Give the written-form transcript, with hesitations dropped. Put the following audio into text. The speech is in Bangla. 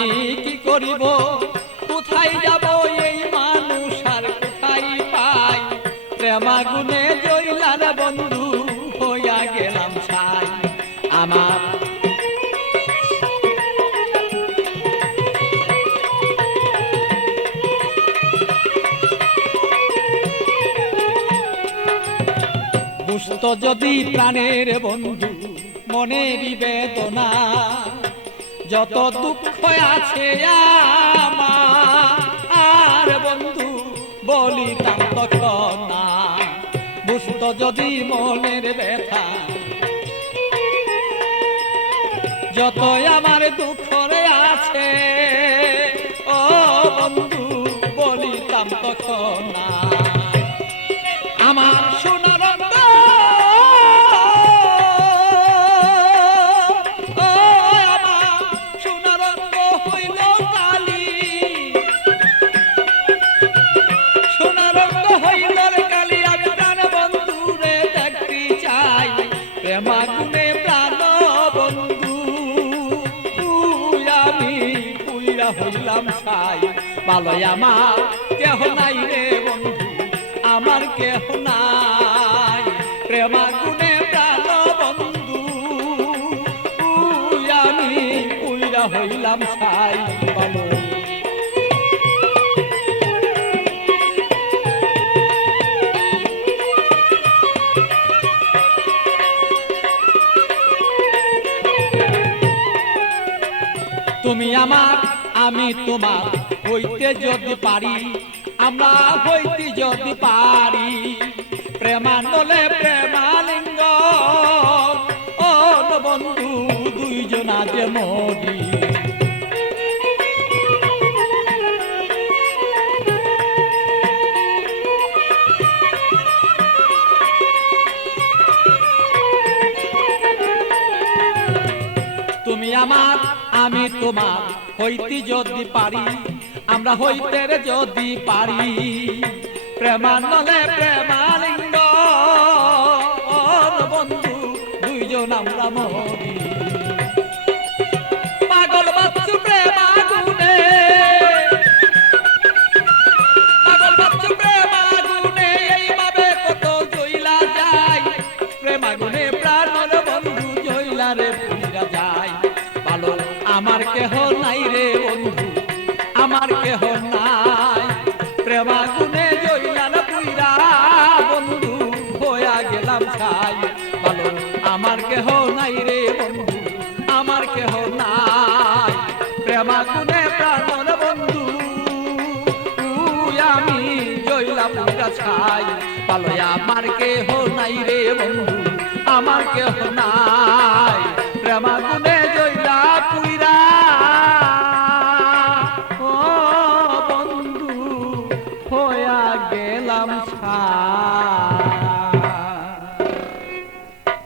আমি কি করিব কোথায় যাব এই মানুষ আর কোথায় পাই প্রেমাগুনে জইলার বন্ধু হইয়া গেলাম ছাই আমার বুঝত যদি প্রাণের বন্ধু মনের বেদনা যত দুঃখ আছে আমার বন্ধু বলিতাম তখন না বুঝত যদি মনের ব্যথা যত আমার দুঃখ আছে ও বন্ধু বলিতাম তখন না আমার সোনার প্রেমাগুনে প্রাণ বন্ধু তুই আমি পুইরা হইলাম ছাই ভালোই আমার কেহ নাই রে বন্ধু আমার কেহ নাই প্রেমাগুনে প্রাণ বন্ধু তুই আমি পুইরা হইলাম ছাই ভালো তুমি আমার আমি তোমার হইতে যদি পারি আমরা হইতে যদি পারি প্রেমানলে প্রেমালিঙ্গ ও বন্ধু দুইজনা যে মরি তুমি আমার আমি তোমার হইতে যদি পারি আমরা হইতে যদি পারি প্রেমানলে প্রেমালিঙ্গ বন্ধু দুইজন আমরা মরি পাগল বাচ্চু প্রেমাগুনে পাগল বাচ্চু প্রেমাগুনে এইভাবে কত জইলা যায় প্রেমাগুনে প্রাণল বন্ধু জইলা রে পুইরা যায় ভালো আমার কেহ নাই রে বন্ধু আমার কেহ নাই প্রেমাগুনে জইলার পুইরা বন্ধু হইয়া গেলাম ছাই ভালো আমার কেহ নাই রে বন্ধু আমার কেহ নাই প্রেমাগুনে প্রাণর বন্ধু তুই আমি জইলাম পুইরা ছাই ভালো আমার কেহ নাই রে বন্ধু আমার কেহ নাই প্রেমাগুনে